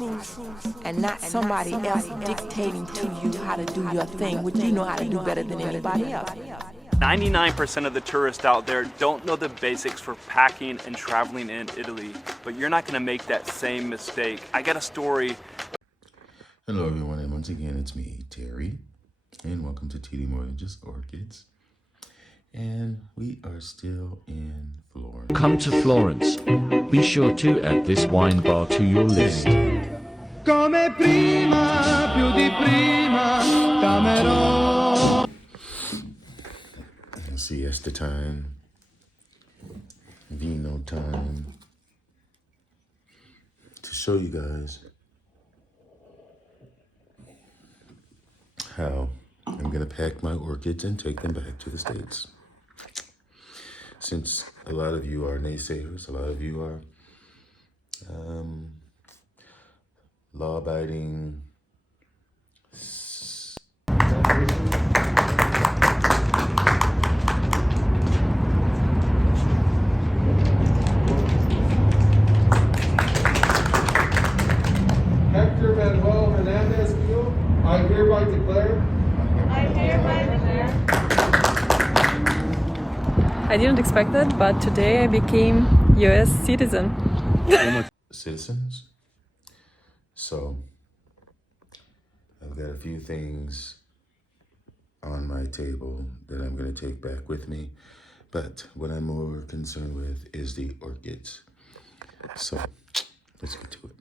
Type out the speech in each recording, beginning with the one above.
and not somebody else dictating to you how to do your thing, which you know how to do better than anybody else. 99% of the tourists out there don't know the basics for packing and traveling in Italy, but you're not gonna make that same mistake. I got a story. Hello everyone, and once again it's me, Terry, and welcome to TD More Than Just Orchids. And we are still in Florence. Come to Florence. Be sure to add this wine bar to your list. Come prima, più di prima, t'amerò. Siesta time, vino time, to show you guys how I'm gonna pack my orchids and take them back to the States. Since a lot of you are naysayers, a lot of you are law-abiding Hector Manuel Hernandez, I hereby declare. I didn't expect that, but today I became US citizen. citizens. So I've got a few things on my table that I'm going to take back with me, but what I'm more concerned with is the orchids. So let's get to it.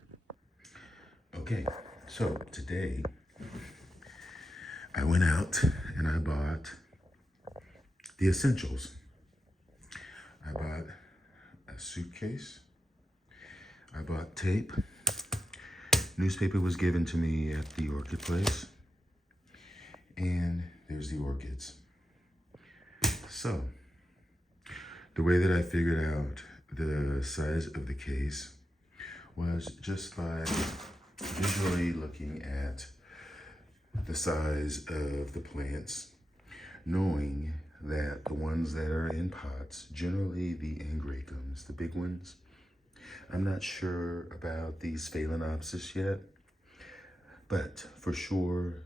Okay, so today I went out and I bought the essentials. I bought a suitcase. I bought tape. Newspaper was given to me at the orchid place. And there's the orchids. So, the way that I figured out the size of the case was just by visually looking at the size of the plants, knowing that the ones that are in pots, generally the angraecums, the big ones. I'm not sure about these phalaenopsis yet, but for sure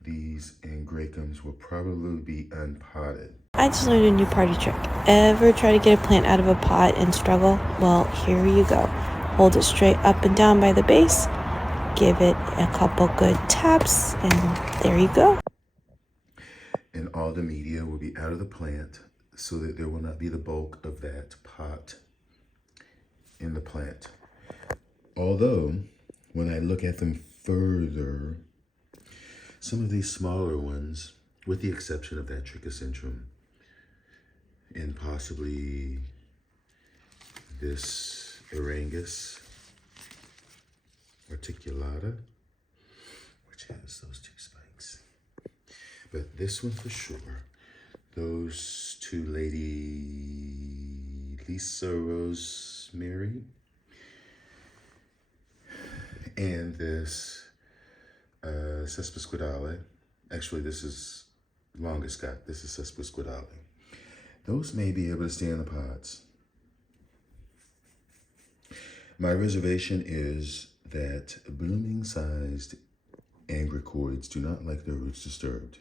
these angraecums will probably be unpotted. I just learned a new party trick. Ever try to get a plant out of a pot and struggle? Well, here you go. Hold it straight up and down by the base, give it a couple good taps, and there you go. And all the media will be out of the plant so that there will not be the bulk of that pot in the plant. Although, when I look at them further, some of these smaller ones, with the exception of that trichocentrum, and possibly this Arangus articulata, which has those two spikes. But this one for sure, those two Lady Lisa Rosemary, and this Sesquisquadale. Actually, this is longest got. This is Sesquisquadale. Those may be able to stay in the pots. My reservation is that blooming-sized angricoids do not like their roots disturbed,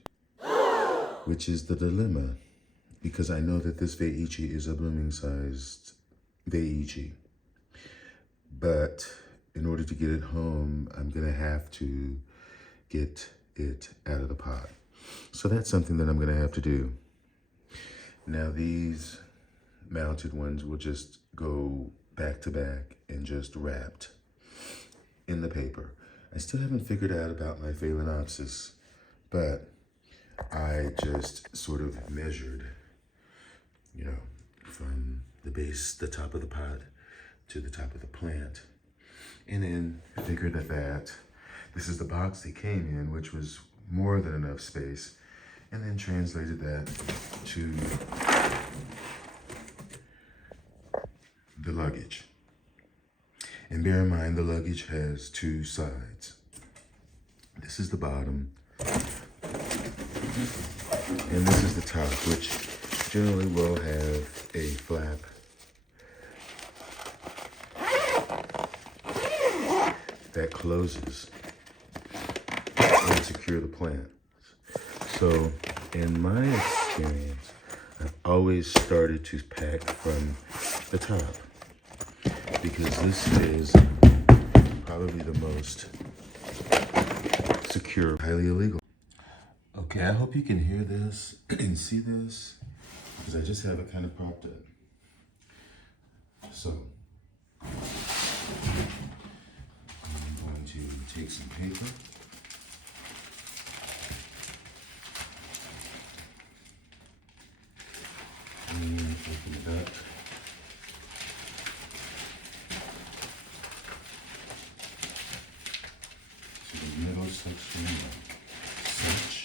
which is the dilemma, because I know that this Veichi is a blooming-sized Veichi. But in order to get it home, I'm going to have to get it out of the pot. So that's something that I'm going to have to do. Now these mounted ones will just go back to back and just wrapped in the paper. I still haven't figured out about my phalaenopsis, but I just sort of measured, from the base, the top of the pot to the top of the plant. And then I figured that this is the box they came in, which was more than enough space, and then translated that to the luggage. And bear in mind, the luggage has two sides. This is the bottom, and this is the top, which generally will have a flap that closes and secure the plant. So in my experience, I've always started to pack from the top because this is probably the most secure, highly illegal. Okay, I hope you can hear this and see this because I just have it kind of propped up. So I'm going to take some paper. And open it up. To the middle section like such.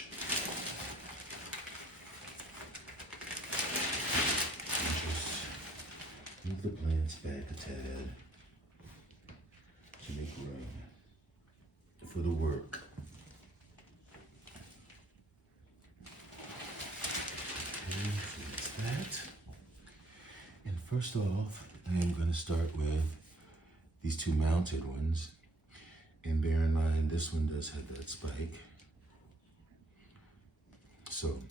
And just move the plants back a tad to make room for the work. Okay, so that's that. And first off, I am going to start with these two mounted ones. And bear in mind, this one does have that spike. So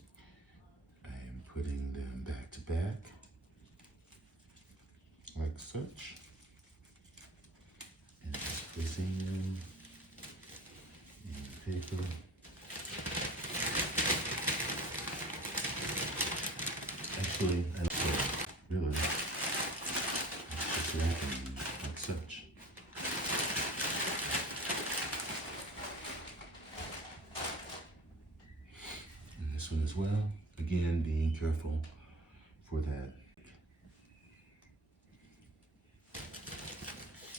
I am putting them back to back, like such. And just placing them in the paper. Actually, I don't know, really. It's just wrapping them like such. And this one as well. Again, being careful for that.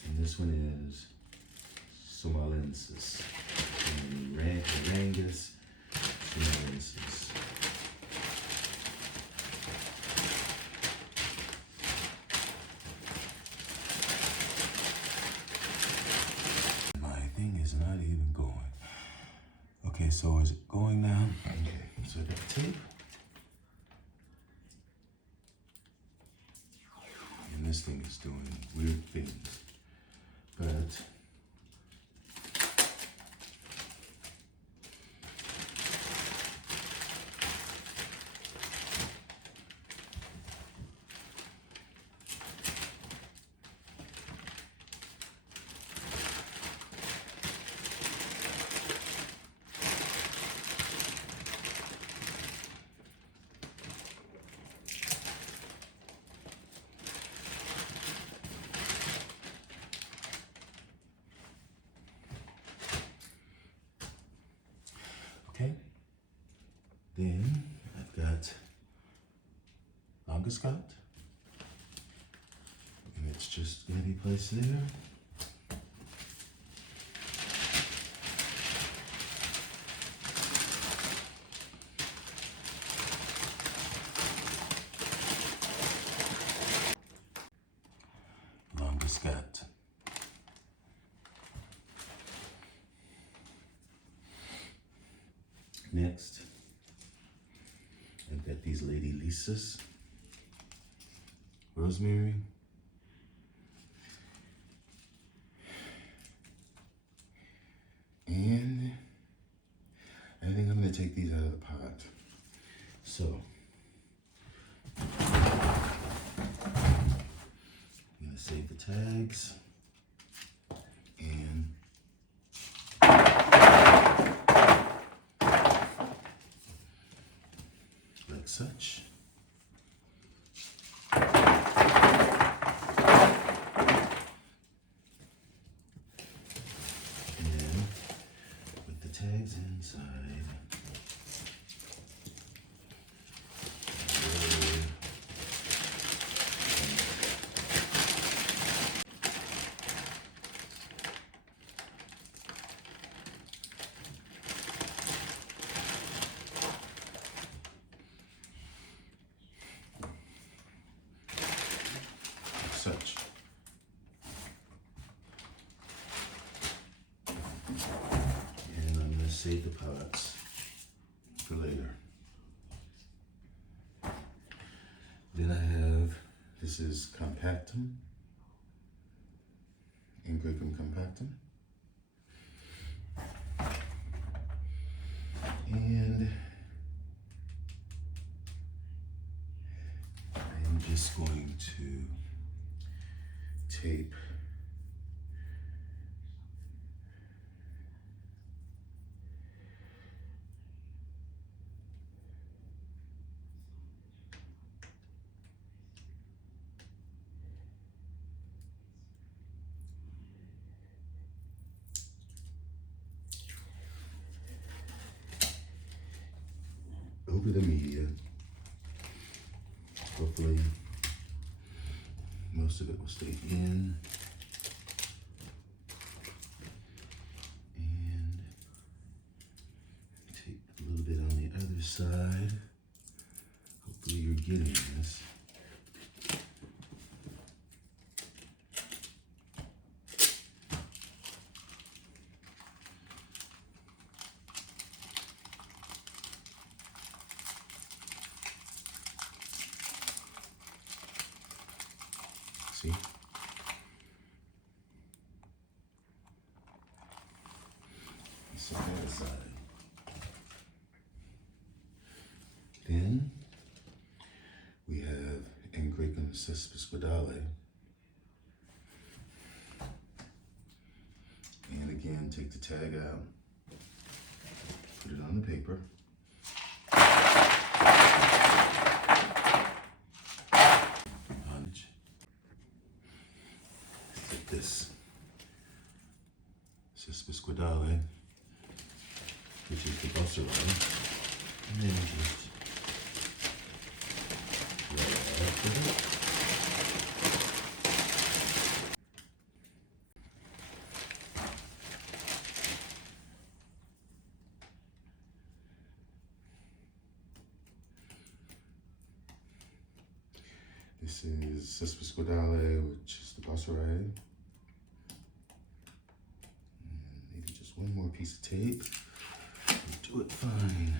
And this one is Somalensis. And Rangus Somalensis. My thing is not even going. Okay, so is it going now? Okay, so I got tape. And this thing is doing weird things. But okay. Then I've got Longuscot. And it's just gonna be placed there. Longuscot. Next, I've got these Lady Lisas, rosemary, and I think I'm going to take these out of the pot. So, I'm going to save the tags and like such. And then with the tags inside, such. And I'm going to save the pots for later. Then I have, this is Compactum, Ingricum Compactum. just going to tape over the media. Hopefully most of it will stay in. And take a little bit on the other side. Hopefully you're getting this. See? Set that aside. Then we have Angraecum sesquipedale. And again, take the tag out, put it on the paper. Take this sesquipedale, which is the buster line, and then just roll it out with it. This is sesquipedale, which is the buster line. Maybe just one more piece of tape. We'll do it fine.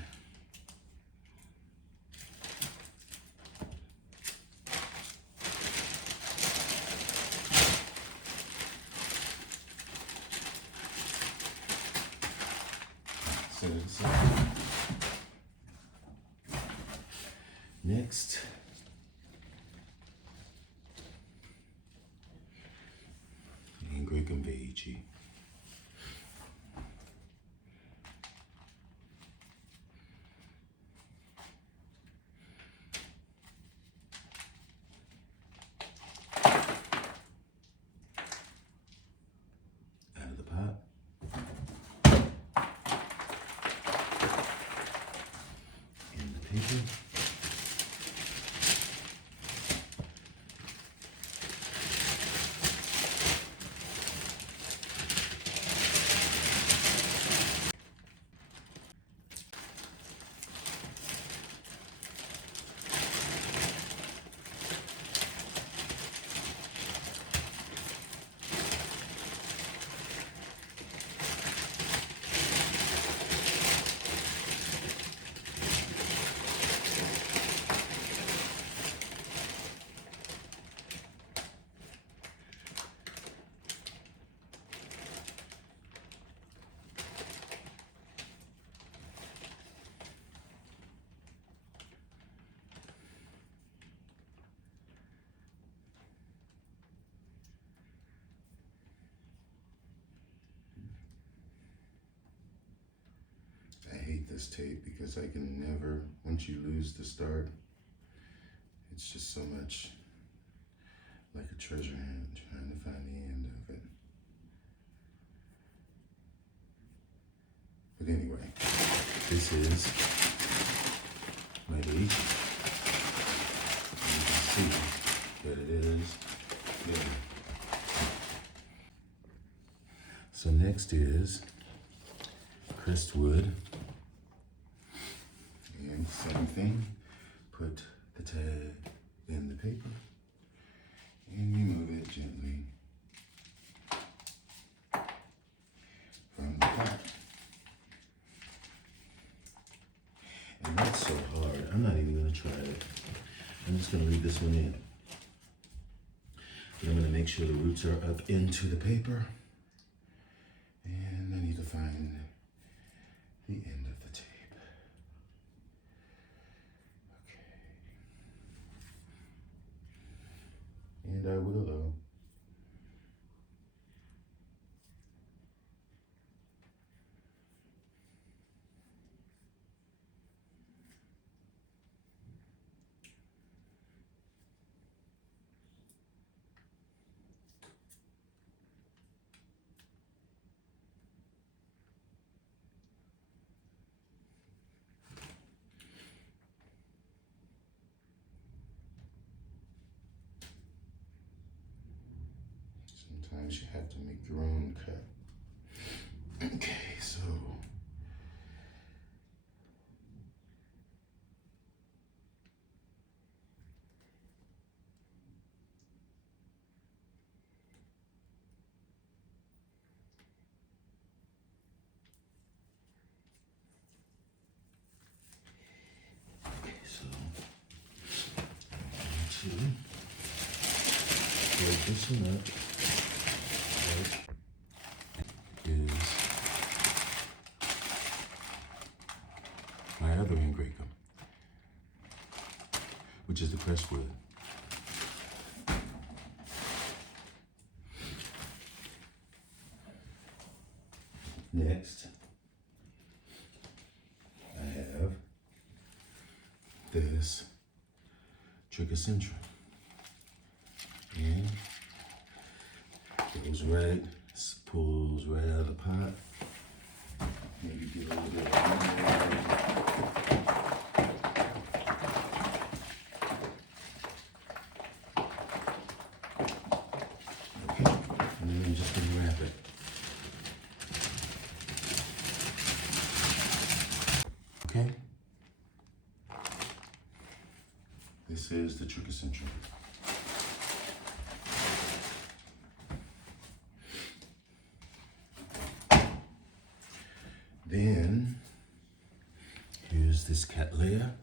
Set it aside. Next, Angraecum veichi. Out of the pot. In the paper. I hate this tape because I can never, once you lose the start, it's just so much like a treasure hunt trying to find the end of it. But anyway, this is my leaf. You can see that it is good. So next is crestwood. And same thing, put the tag in the paper and remove it gently from the pot. And that's so hard, I'm not even gonna try it. I'm just gonna leave this one in. But I'm gonna make sure the roots are up into the paper. And I need to find the end of the tape. Okay. sometimes you have to make your own cut. Okay, so I'm going to fold this one up. Is my other engraver, which is the pressed wood. Next, I have this trichocentrum, and goes right, pulls right out of the pot. Maybe get a little bit of okay, and then I'm just gonna wrap it. Okay. This is the trichocentrum. Then here's this cattleya.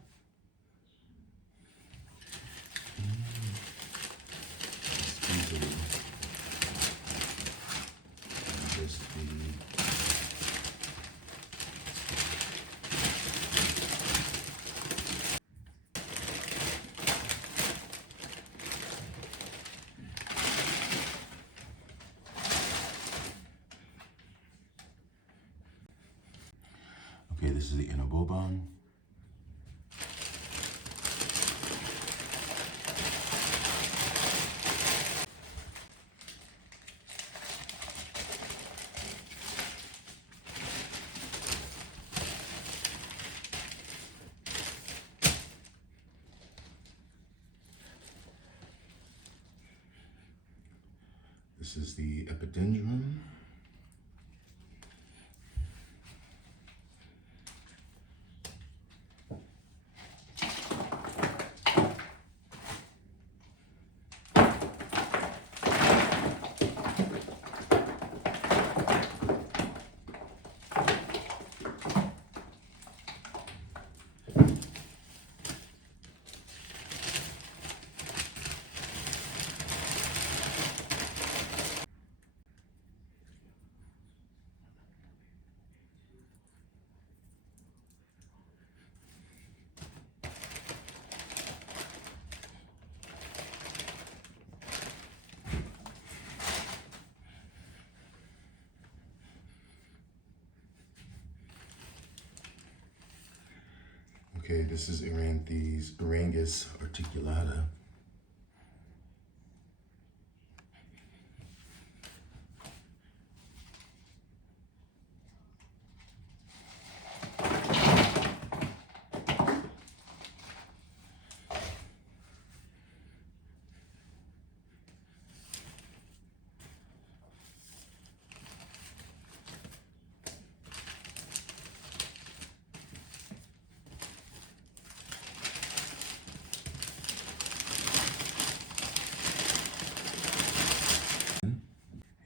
Okay, this is the inner bourbon. This is the epidendrum. Okay, this is Aranthis articulata.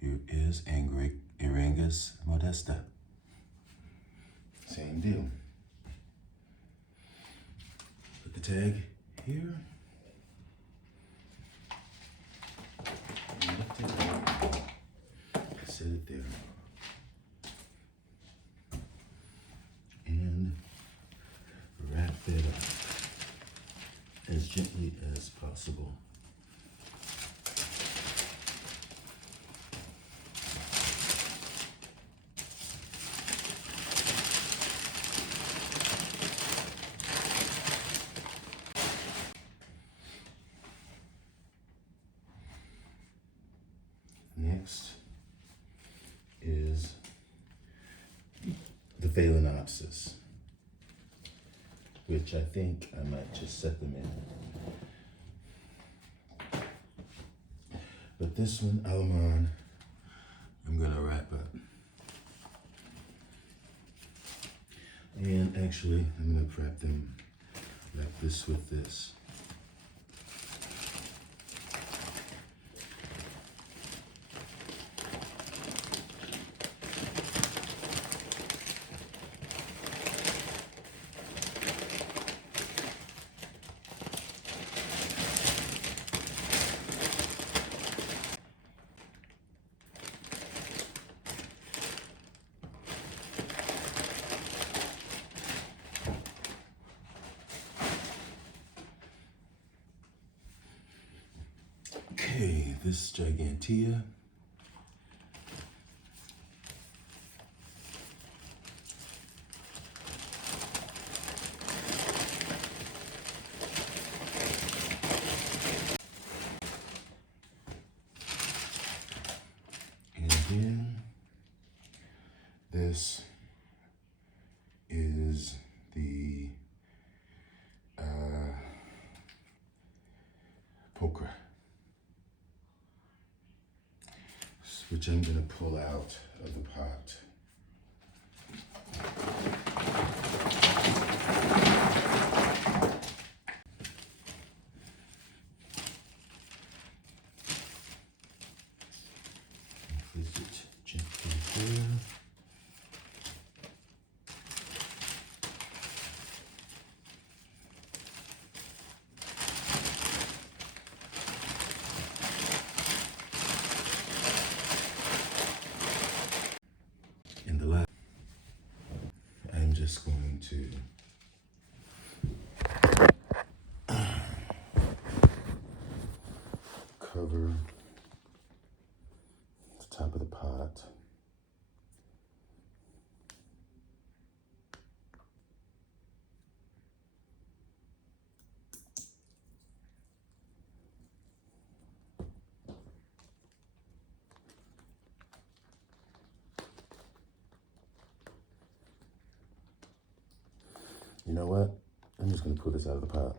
Here is Aranthis modesta. Same deal. Put the tag here. Set it there. And wrap it up as gently as possible. Next is the Phalaenopsis, which I think I might just set them in. But this one, Alamon I'm gonna wrap up. And actually, I'm gonna wrap this with this. Okay, this gigantea. And then this is the poker, which I'm going to pull out of the pot. Place it gently here. And the last, I'm just going to cover the top of the pot. You know what? I'm just going to pull this out of the pot.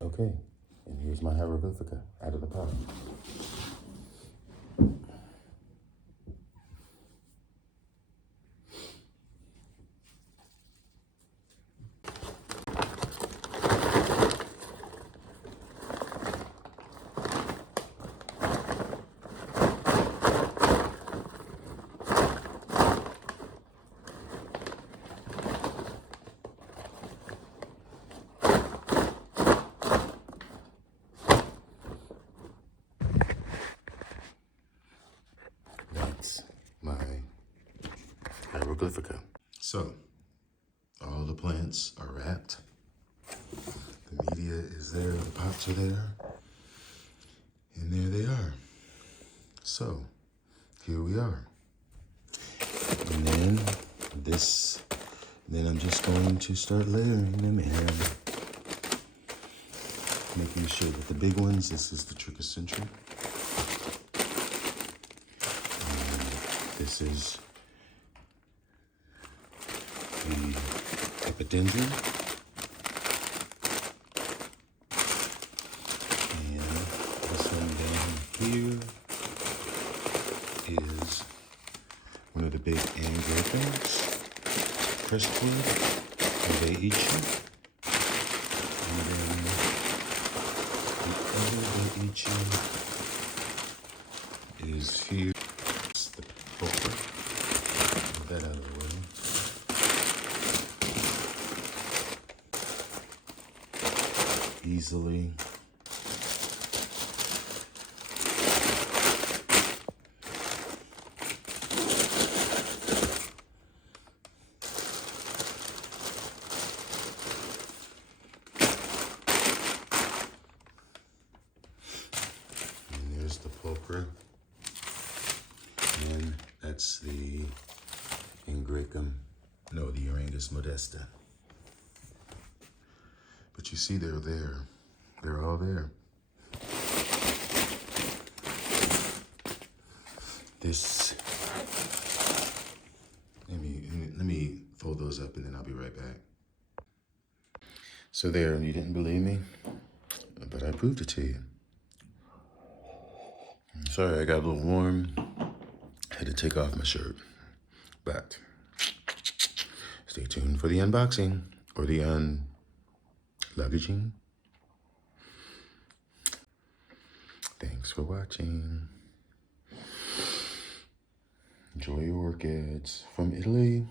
Okay, and here's my hieroglyphica out of the pot. That's my hieroglyphica. So, all the plants are wrapped. The media is there, the pots are there, and there they are. So, here we are. And then I'm just going to start layering them in. Making sure that the big ones, this is the trichocentric. This is the epidendrum. And this one down here is one of the big angraecums, crestwood, and they eat you. And then the other they eat you is here. It's the poker. Move that out of the way. Easily. And there's the pulchra. And that's the angraecum, no, the Urangus modesta. But you see they're there. They're all there. This, let me up and then I'll be right back. So there, you didn't believe me, but I proved it to you. Sorry, I got a little warm. Had to take off my shirt, but stay tuned for the unboxing or the unluggaging. Thanks for watching. Enjoy your orchids from Italy.